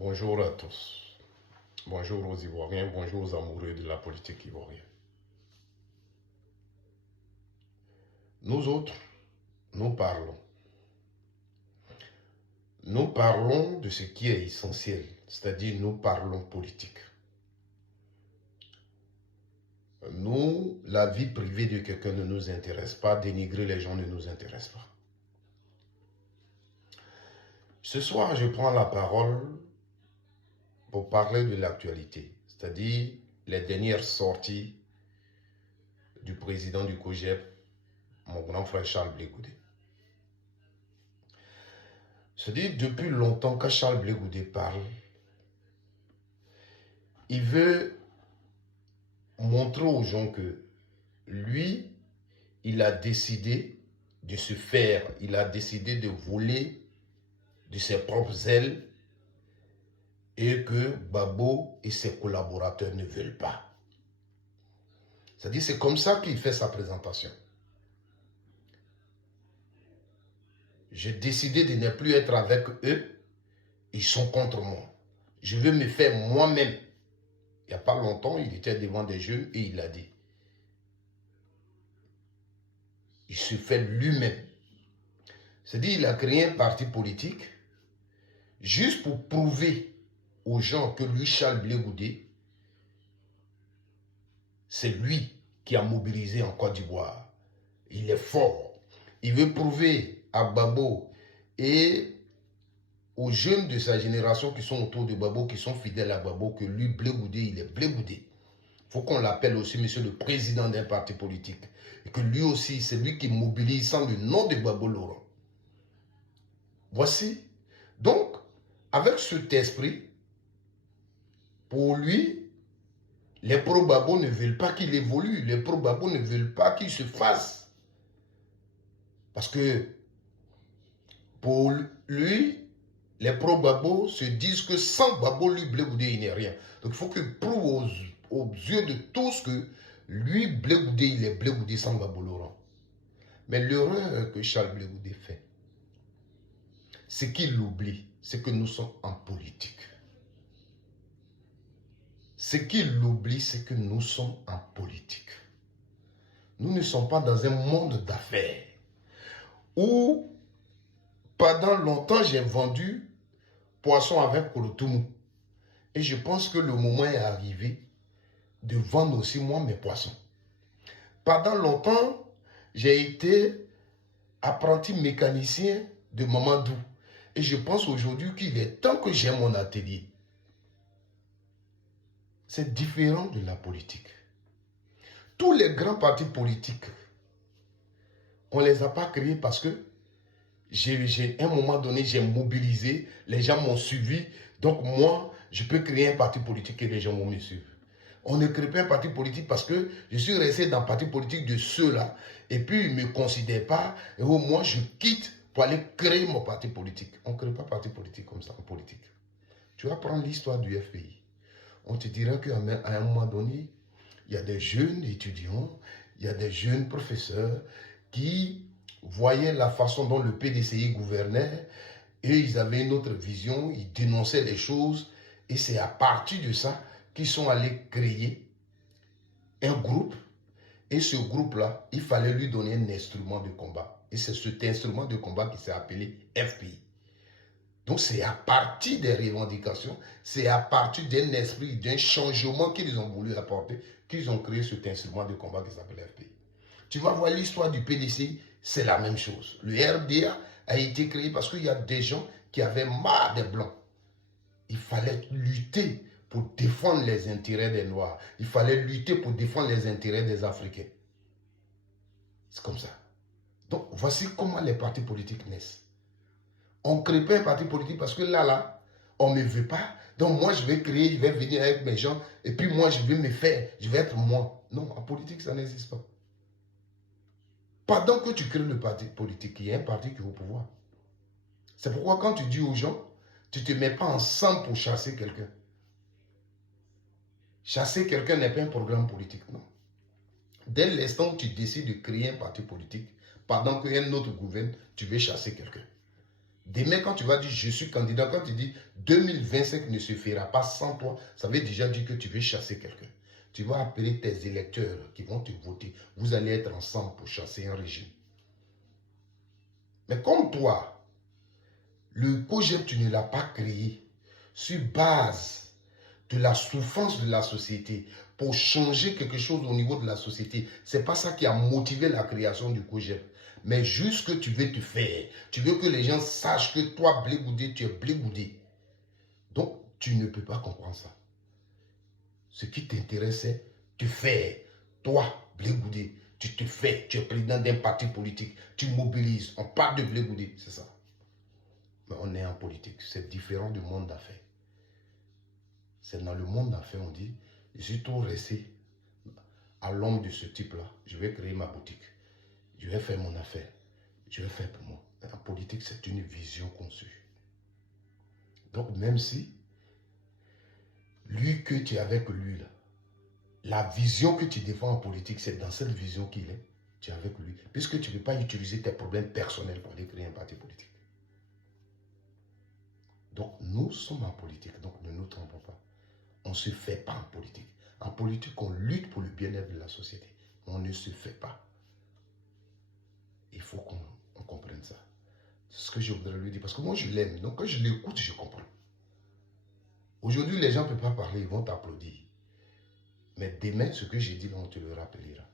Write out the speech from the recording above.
Bonjour à tous. Bonjour aux Ivoiriens, bonjour aux amoureux de la politique ivoirienne. Nous autres, nous parlons. Nous parlons de ce qui est essentiel, c'est-à-dire nous parlons politique. Nous, la vie privée de quelqu'un ne nous intéresse pas, dénigrer les gens ne nous intéresse pas. Ce soir, je prends la parole pour parler de l'actualité, c'est-à-dire les dernières sorties du président du COJEP, mon grand frère Charles Blé Goudé. C'est-à-dire, depuis longtemps que Charles Blé Goudé parle, il veut montrer aux gens que lui, il a décidé de se faire, il a décidé de voler de ses propres ailes et que Babo et ses collaborateurs ne veulent pas. C'est-à-dire, c'est comme ça qu'il fait sa présentation. J'ai décidé de ne plus être avec eux, ils sont contre moi. Je veux me faire moi-même. Il n'y a pas longtemps, il était devant des jeunes et il a dit. Il se fait lui-même. C'est-à-dire, il a créé un parti politique juste pour prouver aux gens que lui, Charles Blé Goudé, c'est lui qui a mobilisé en Côte d'Ivoire. Il est fort. Il veut prouver à Babo et aux jeunes de sa génération qui sont autour de Babo, qui sont fidèles à Babo, que lui, Blé Goudé, il est Blé Goudé. Il faut qu'on l'appelle aussi monsieur le président d'un parti politique. Et que lui aussi, c'est lui qui mobilise sans le nom de Babo Laurent. Voici. Donc, avec cet esprit, pour lui, les pro-Babo ne veulent pas qu'il évolue. Les pro-Babo ne veulent pas qu'il se fasse. Parce que pour lui, les pro-Babo se disent que sans Babo, lui, Blé Goudé, il n'est rien. Donc il faut qu'il prouve aux yeux de tous que lui, Blé Goudé, il est Blé Goudé sans Babo Laurent. Mais l'erreur que Charles Blé Goudé fait, c'est qu'il oublie, c'est que nous sommes en politique. Ce qu'il oublie, c'est que nous sommes en politique. Nous ne sommes pas dans un monde d'affaires où pendant longtemps j'ai vendu poisson avec Kolotoumou. Et je pense que le moment est arrivé de vendre aussi moi mes poissons. Pendant longtemps, j'ai été apprenti mécanicien de Mamadou. Et je pense aujourd'hui qu'il est temps que j'ai mon atelier. C'est différent de la politique. Tous les grands partis politiques, on ne les a pas créés parce que à un moment donné, j'ai mobilisé, les gens m'ont suivi. Donc moi, je peux créer un parti politique et les gens vont me suivre. On ne crée pas un parti politique parce que je suis resté dans le parti politique de ceux-là. Et puis, ils ne me considèrent pas. Et au moins, je quitte pour aller créer mon parti politique. On ne crée pas parti politique comme ça en politique. Tu vas prendre l'histoire du FPI. On te dira qu'à un moment donné, il y a des jeunes étudiants, il y a des jeunes professeurs qui voyaient la façon dont le PDCI gouvernait et ils avaient une autre vision, ils dénonçaient les choses et c'est à partir de ça qu'ils sont allés créer un groupe et ce groupe-là, il fallait lui donner un instrument de combat et c'est cet instrument de combat qui s'est appelé FPI. Donc c'est à partir des revendications, c'est à partir d'un esprit, d'un changement qu'ils ont voulu apporter, qu'ils ont créé cet instrument de combat qui s'appelle FPI. Tu vas voir l'histoire du PDC, c'est la même chose. Le RDA a été créé parce qu'il y a des gens qui avaient marre des Blancs. Il fallait lutter pour défendre les intérêts des Noirs. Il fallait lutter pour défendre les intérêts des Africains. C'est comme ça. Donc, voici comment les partis politiques naissent. On ne crée pas un parti politique parce que là, on ne me veut pas. Donc moi, je vais créer, je vais venir avec mes gens. Et puis moi, je vais me faire, je vais être moi. Non, en politique, ça n'existe pas. Pendant que tu crées le parti politique, il y a un parti qui est au pouvoir. C'est pourquoi quand tu dis aux gens, tu ne te mets pas ensemble pour chasser quelqu'un. Chasser quelqu'un n'est pas un programme politique, non. Dès l'instant où tu décides de créer un parti politique, pendant qu'un autre gouverne, tu veux chasser quelqu'un. Demain, quand tu vas dire je suis candidat, quand tu dis 2025 ne se fera pas sans toi, ça veut déjà dire que tu veux chasser quelqu'un. Tu vas appeler tes électeurs qui vont te voter. Vous allez être ensemble pour chasser un régime. Mais comme toi, le COJEP, tu ne l'as pas créé sur base de la souffrance de la société pour changer quelque chose au niveau de la société. Ce n'est pas ça qui a motivé la création du COJEP. Mais juste que tu veux te faire. Tu veux que les gens sachent que toi, Blé Goudé, tu es Blé Goudé. Donc, tu ne peux pas comprendre ça. Ce qui t'intéresse, c'est te faire. Toi, Blé Goudé, tu te fais. Tu es président d'un parti politique. Tu mobilises. On parle de Blé Goudé. C'est ça. Mais on est en politique. C'est différent du monde d'affaires. C'est dans le monde d'affaires, on dit, je suis trop resté à l'homme de ce type-là. Je vais créer ma boutique. Je vais faire mon affaire. Je vais faire pour moi. En politique, c'est une vision conçue. Donc, même si lui que tu es avec lui, là, la vision que tu défends en politique, c'est dans cette vision qu'il est. Tu es avec lui. Puisque tu ne peux pas utiliser tes problèmes personnels pour aller créer un parti politique. Donc, nous sommes en politique. Donc, ne nous trompons pas. On ne se fait pas en politique. En politique, on lutte pour le bien-être de la société. On ne se fait pas. Il faut qu'on comprenne ça. C'est ce que je voudrais lui dire. Parce que moi, je l'aime. Donc, quand je l'écoute, je comprends. Aujourd'hui, les gens ne peuvent pas parler. Ils vont t'applaudir. Mais demain, ce que j'ai dit, on te le rappellera.